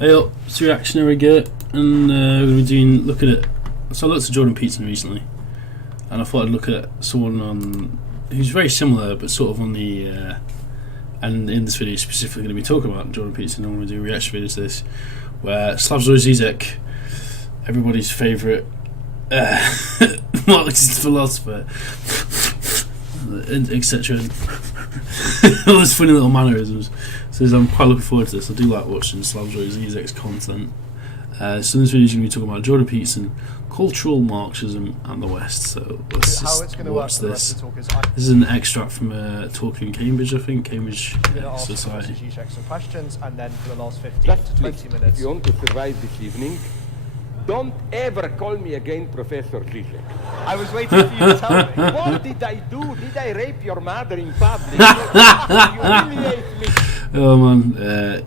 Hey up, it's Reactionary Gert, and we're going to be looking at. So I looked at Jordan Peterson recently, and I thought I'd look at someone who's very similar, but sort of on the. And in this video, specifically going to be talking about Jordan Peterson. I'm going to do a reaction video to this, where Slavoj Zizek, everybody's favourite Marxist philosopher, etc. All those funny little mannerisms. So I'm quite looking forward to this. I do like watching Slavoj Zizek's content. So in this video, is going to be talking about Jordan Peterson, cultural Marxism, and the West. So let's just watch this. This is an extract from a talk in Cambridge, I think, Cambridge Society. Check some questions, and then for the last 15 to 20 minutes. If you want to survive this evening, don't ever call me again Professor Zizek. I was waiting for you to tell me. What did I do? Did I rape your mother in public? You humiliate me. Oh man,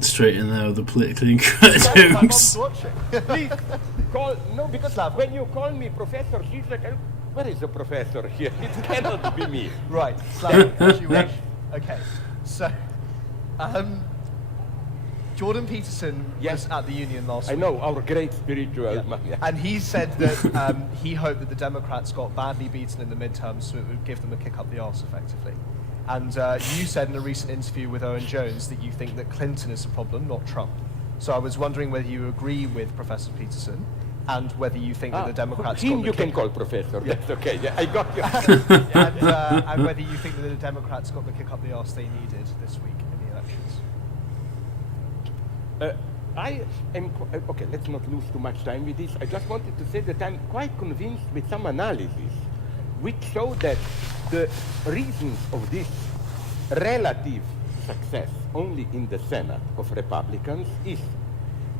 straight in there with the politically incorrect My mom's jokes. watching. Please call because when you call me Professor Zizek, where is the professor here? It cannot be me. Right, Slavoj, as you wish. Okay, so Jordan Peterson was at the Union last week. I know, our great spiritual man. Yeah. And he said that he hoped that the Democrats got badly beaten in the midterms, so it would give them a kick up the arse, effectively. And you said in a recent interview with Owen Jones that you think that Clinton is the problem, not Trump. So I was wondering whether you agree with Professor Peterson, and whether you think that the Democrats got the you can call Professor, that's okay, yeah, I got you. and whether you think that the Democrats got the kick up the arse they needed this week in the elections. I am, okay, let's not lose too much time with this. I just wanted to say that I'm quite convinced with some analysis which show that the reasons of this relative success only in the Senate of Republicans is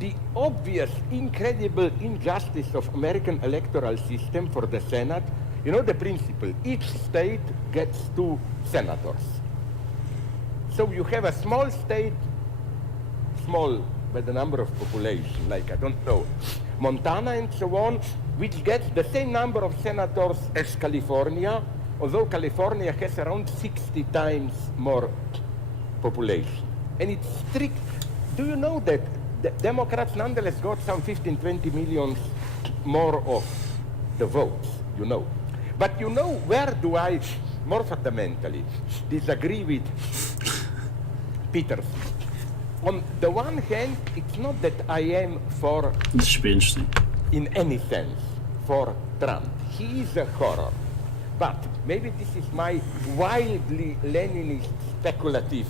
the obvious, incredible injustice of American electoral system for the Senate. You know the principle, each state gets 2 senators. So you have a small state, small by the number of population, like, I don't know, Montana and so on, which gets the same number of senators as California, although California has around 60 times more population. And it's strict. Do you know that the Democrats nonetheless got some 15, 20 million more of the votes, you know. But you know, where do I more fundamentally disagree with Peterson? On the one hand, it's not that I am for... This should be interesting. In any sense, for Trump. He is a horror. But maybe this is my wildly Leninist, speculative,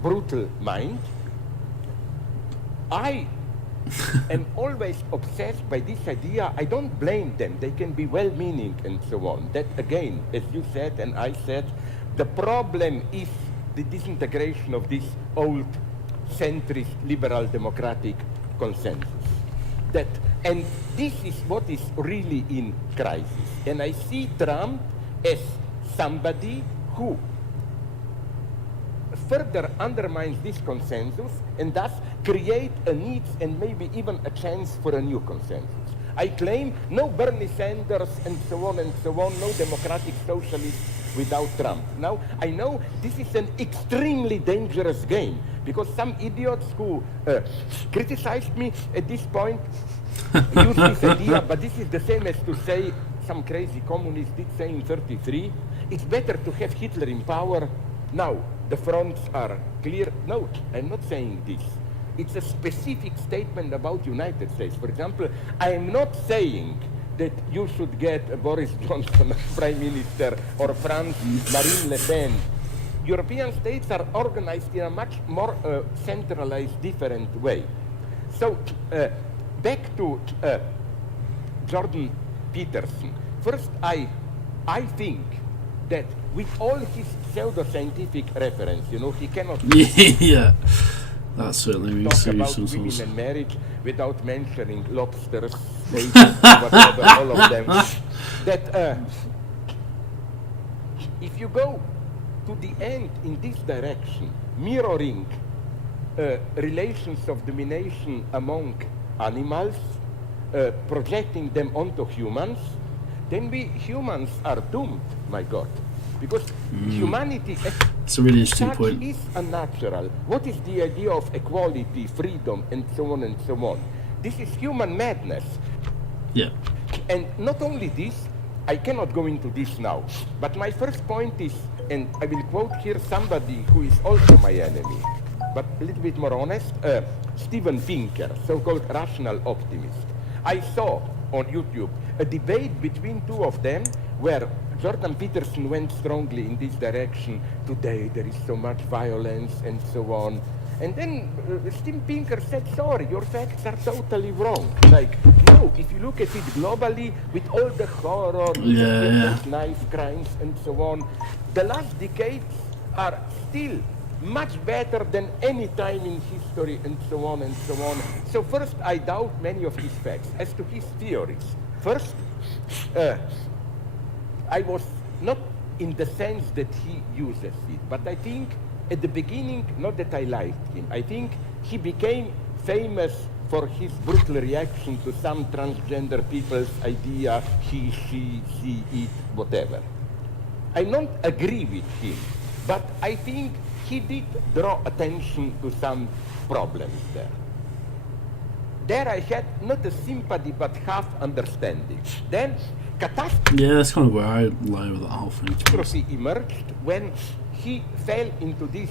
brutal mind. I am always obsessed by this idea. I don't blame them. They can be well-meaning and so on. That, again, as you said and I said, the problem is the disintegration of this old centrist liberal democratic consensus. And this is what is really in crisis. And I see Trump as somebody who further undermines this consensus and thus create a need and maybe even a chance for a new consensus. I claim no Bernie Sanders and so on, no democratic socialists without Trump. Now, I know this is an extremely dangerous game because some idiots who criticized me at this point use this idea, but this is the same as to say some crazy communist did say in 33, it's better to have Hitler in power. Now, the fronts are clear. No, I'm not saying this. It's a specific statement about United States. For example, I am not saying that you should get Boris Johnson as Prime Minister or France, Marine Le Pen. European states are organized in a much more centralized, different way. So, back to Jordan Peterson. First, I think that with all his pseudo-scientific reference, you know, he cannot Yeah, that certainly means talk about some women source. and marriage without mentioning lobsters, whatever, all of them. That if you go to the end in this direction, mirroring relations of domination among animals, projecting them onto humans, then we humans are doomed, my God. Because humanity... It's a really interesting Such point. is unnatural. What is the idea of equality, freedom, and so on and so on? This is human madness. Yeah. And not only this, I cannot go into this now, but my first point is, and I will quote here somebody who is also my enemy, but a little bit more honest, Steven Pinker, so-called rational optimist. I saw on YouTube a debate between two of them where Jordan Peterson went strongly in this direction. Today there is so much violence and so on. And then Steven Pinker said, sorry, your facts are totally wrong. Like, no, if you look at it globally, with all the horror, knife crimes and so on, the last decades are still much better than any time in history and so on and so on. So first, I doubt many of his facts. As to his theories, first, I was not in the sense that he uses it, but I think at the beginning, not that I liked him, I think he became famous for his brutal reaction to some transgender people's idea, he, she, it, whatever. I don't agree with him, but I think he did draw attention to some problems there. There I had not a sympathy, but half understanding. Then catastrophe Yeah, that's kind of where I lie with that whole thing. Emerged when he fell into this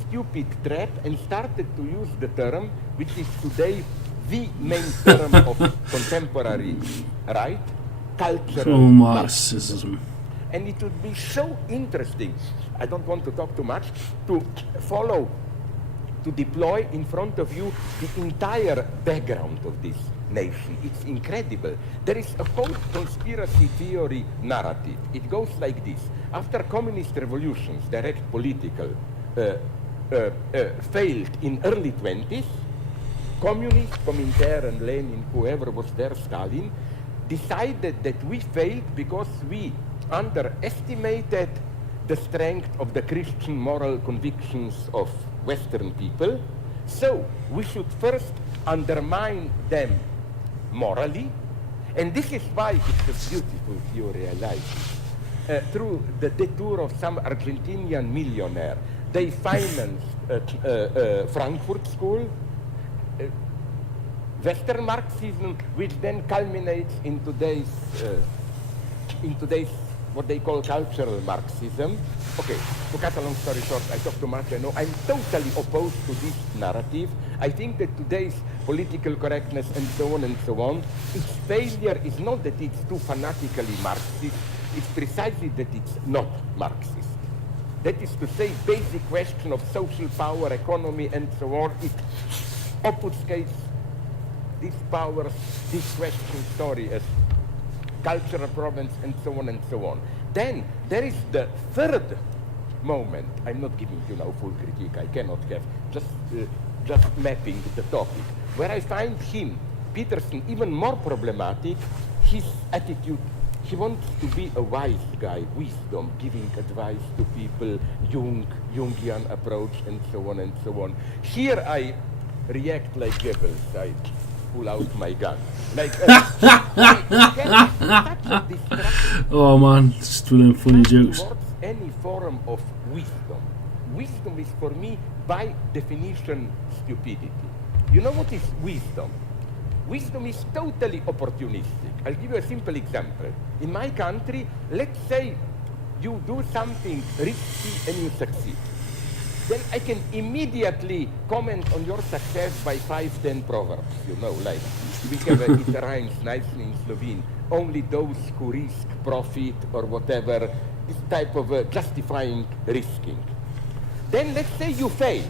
stupid trap and started to use the term, which is today the main term of contemporary right, cultural Marxism. And it would be so interesting, I don't want to talk too much, to follow, to deploy in front of you the entire background of this nation. It's incredible. There is a whole conspiracy theory narrative. It goes like this. After communist revolutions, direct political, failed in early 20s, communists, Comintern, Lenin, whoever was there, Stalin, decided that we failed because we underestimated the strength of the Christian moral convictions of Western people. So we should first undermine them morally, and this is why it's a beautiful theory, I like. Through the detour of some Argentinian millionaire, they financed Frankfurt School, Western Marxism, which then culminates in today's what they call cultural Marxism. Okay, to cut a long story short, I talk too much, I know. I'm totally opposed to this narrative. I think that today's political correctness and so on, its failure is not that it's too fanatically Marxist, it's precisely that it's not Marxist. That is to say, basic question of social power, economy, and so on, it obfuscates these powers, this question story as cultural problems, and so on and so on. Then there is the third moment. I'm not giving you now full critique. I cannot have just mapping the topic. Where I find him, Peterson, even more problematic. His attitude. He wants to be a wise guy, wisdom, giving advice to people, Jungian approach, and so on and so on. Here I react like Goebbels. I pull out my gun. Like, oh man, just doing funny jokes. Any form of wisdom. Wisdom is for me, by definition, stupidity. You know what is wisdom? Wisdom is totally opportunistic. I'll give you a simple example. In my country, let's say you do something risky and you succeed. Then I can immediately comment on your success by 5-10 proverbs, you know, like we have it rhymes nicely in Slovene. Only those who risk profit or whatever, this type of justifying risking. Then let's say you fail.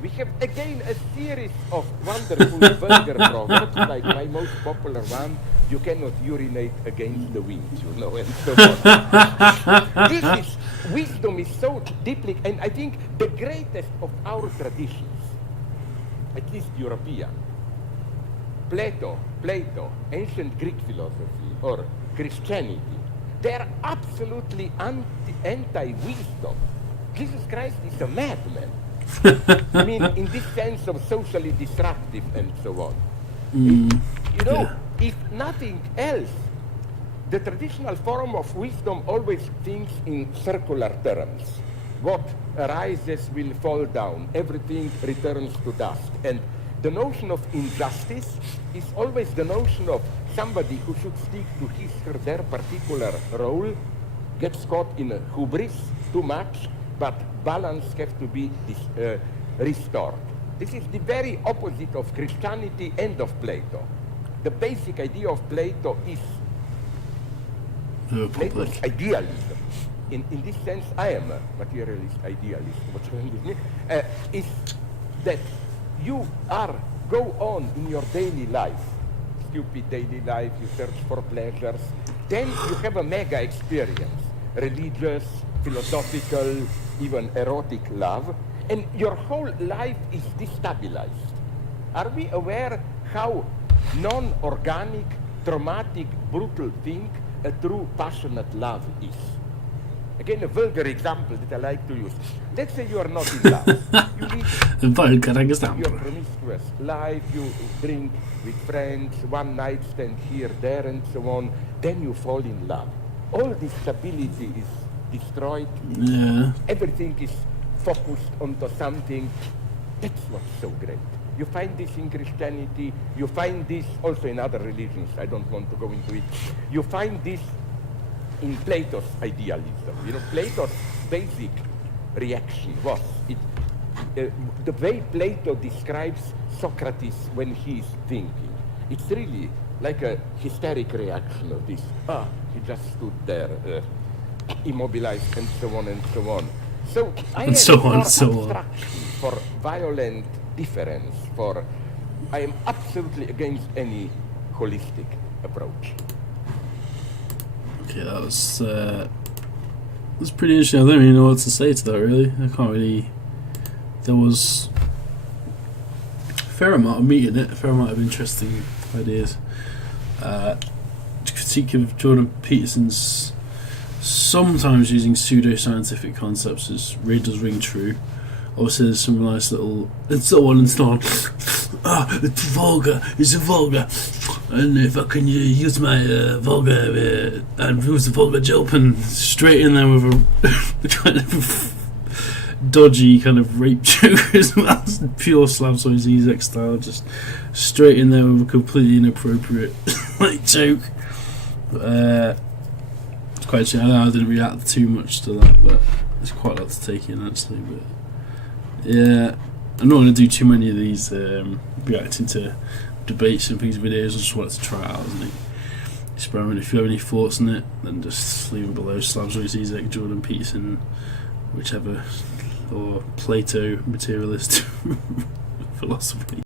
We have again a series of wonderful vulgar proverbs, like my most popular one, you cannot urinate against the wind, you know, and so on. This is, wisdom is so deeply, and I think the greatest of our traditions, at least European, Plato, ancient Greek philosophy, or Christianity, they are absolutely anti-wisdom. Jesus Christ is a madman. I mean, in this sense of socially disruptive and so on. You know, if nothing else, the traditional form of wisdom always thinks in circular terms. what arises will fall down. Everything returns to dust. And the notion of injustice is always the notion of somebody who should stick to his or their particular role, gets caught in a hubris too much, but balance has to be restored. This is the very opposite of Christianity and of Plato. The basic idea of Plato is Plato's idealism. In this sense, I am a materialist idealist, is that you go on in your daily life, stupid daily life, you search for pleasures, then you have a mega experience, religious, philosophical, even erotic love, and your whole life is destabilized. Are we aware how non-organic, traumatic, brutal thing a true passionate love is? Again, a vulgar example that I like to use. Let's say you are not in love. You lead your promiscuous life, you drink with friends, one night stand here, there, and so on. Then you fall in love. All this stability is destroyed. Yeah. Everything is focused onto something. That's what's so great. You find this in Christianity. You find this also in other religions. I don't want to go into it. You find this in Plato's idealism. You know, Plato's basic reaction was the way Plato describes Socrates when he's thinking. It's really like a hysteric reaction of this. He just stood there, immobilized, and so on and so on. So I am for abstraction, for violent difference, I am absolutely against any holistic approach. Okay, that was pretty interesting. I don't really know what to say to that, really. I can't really... There was a fair amount of meat in it, a fair amount of interesting ideas. Critique of Jordan Peterson's sometimes using pseudo-scientific concepts really does ring true. Obviously there's some nice little and so on and so on. It's vulgar, and if I can use my vulgar and use the vulgar joke and straight in there with a kind of dodgy kind of rape joke as well, pure Slavoj Zizek style, just straight in there with a completely inappropriate like joke. It's quite interesting. I didn't react too much to that, but there's quite a lot to take in actually. But yeah, I'm not going to do too many of these reacting to debates and things videos. I just wanted to try it out as an experiment. If you have any thoughts on it, then just leave them below. Slavoj Zizek, Jordan Peterson, whichever, or Plato materialist philosophy.